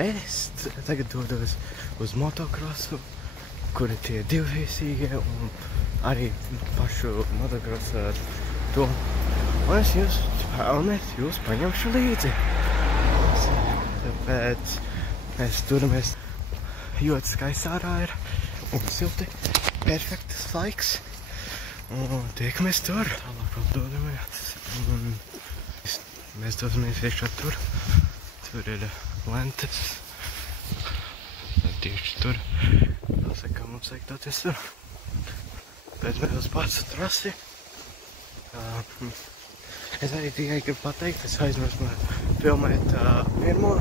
Es tagad dodos uz motokrosu, kur ir tie divviesīgie un arī pašu motokrosu ar to. Un es jūs paņemšu līdzi. Tāpēc mēs turamies ļoti skaists ārā ir un silti, perfekts laiks. Un tiekamies tur. Tālāk dodamies. Un mēs dodamies iekšā tur. Tur ir lentes. Tieši tur. Pasaka, kā mums vajag doties tur. Pēc mēs uz pašu trasi. Es arī tikai gribu pateikt, es aizmirstu filmēt pirmo,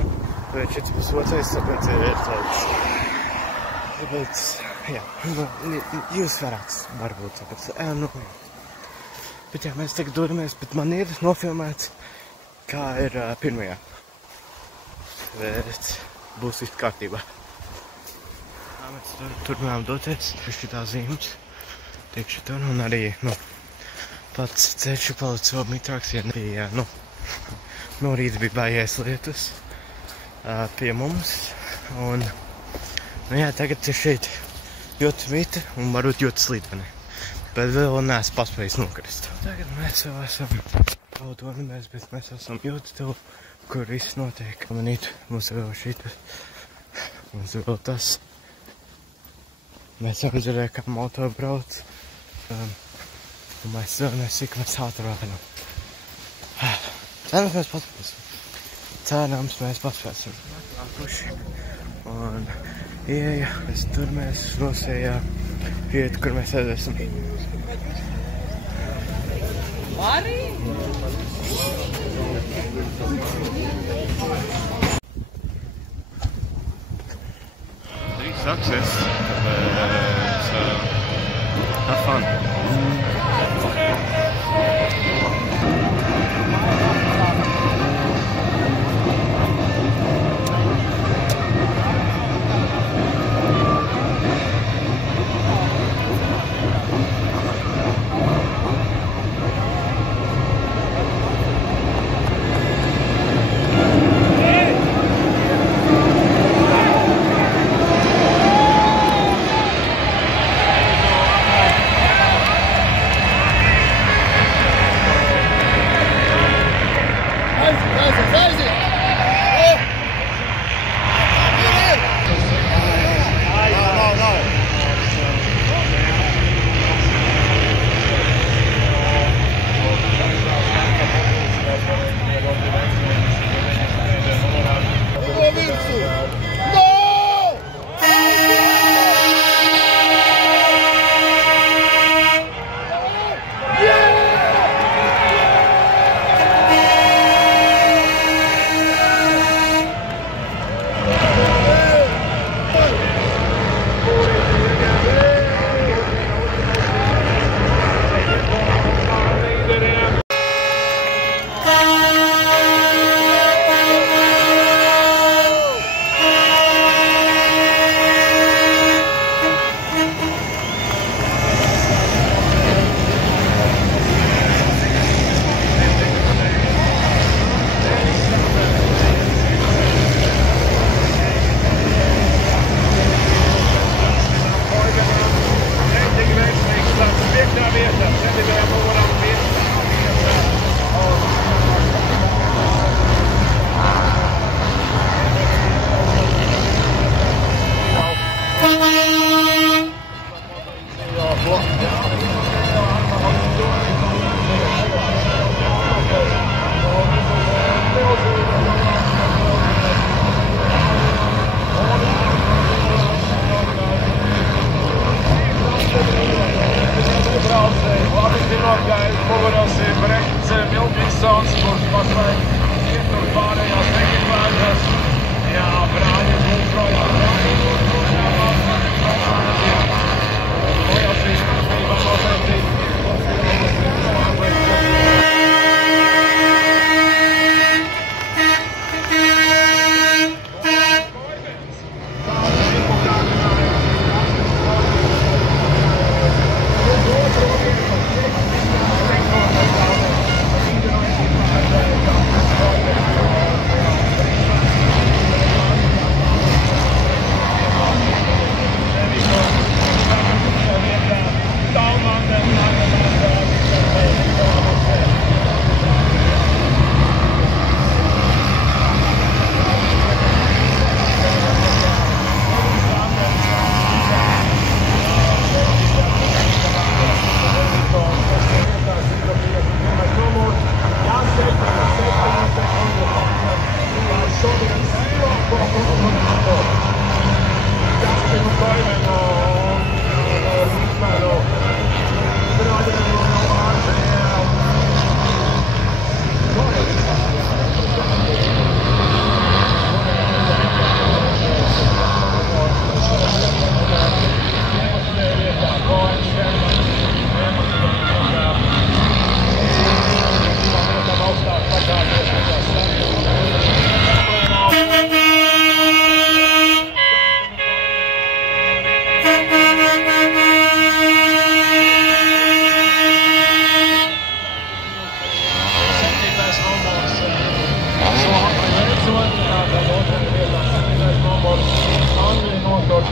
bet šis būs otrais, tāpēc ir tāds. Tāpēc, jā, jūs varbūt tāpēc, Bet jā, mēs tagad dodamies, bet man ir nofilmēts, kā ir pirmajā. Bet būs viss kārtībā. Mēs turpinām doties, šitā zīmes, tiek šitur un arī, pats ceļš palicis vēl mitrāks, ja nebija, no rīta bija baigies lietus pie mums. Un, jā, tagad ir šeit ļoti mita un varbūt ļoti slīdeni. Bet vēl neesmu paspējis nokrist. Tagad mēs jau esam dodamies, bet mēs esam ļoti tuvu, kur viss notiek. Manīt, mums vēl šitas, mums vēl tas. Mēs jau dzirdējām, kā moto brauc. Un mēs zināmies, cik mēs ātri varam. Cerams, mēs paspēsim. Cerams, mēs paspēsim. Nākuši. Un ieja, mēs turamies nosējā vietu, kur mēs aizēsim. Mari? Drīz sāksies, tāpēc have fun.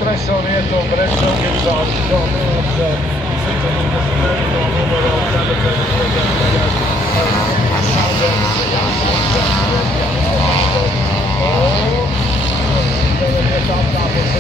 trešo vietu, trešo Gibsons, Džonīts, 129 numuru, tagad iegadājās Salders, Jānis, tagad iet apkāpus,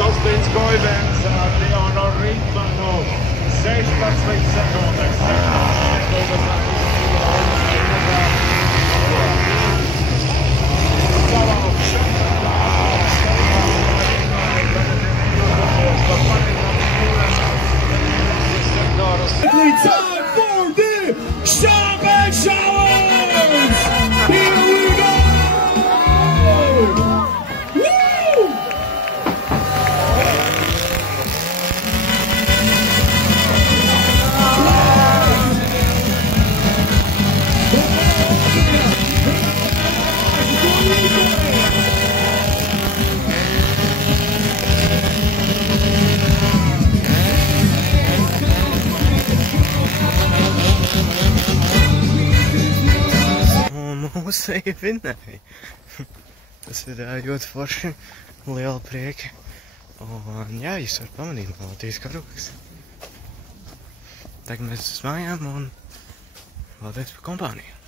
Justins Koivens, Leona Rītmanu, 16 sekundes, 16 sekundes. Time for the Shopping Challenge! Here we go! Woo! Mūsēji vinnēja. Tas ir ļoti forši, liela prieka. Un jā, jūs varat pamanīt no Latvijas karogas. Tagad mēs uz mājām un paldies par kompāniju.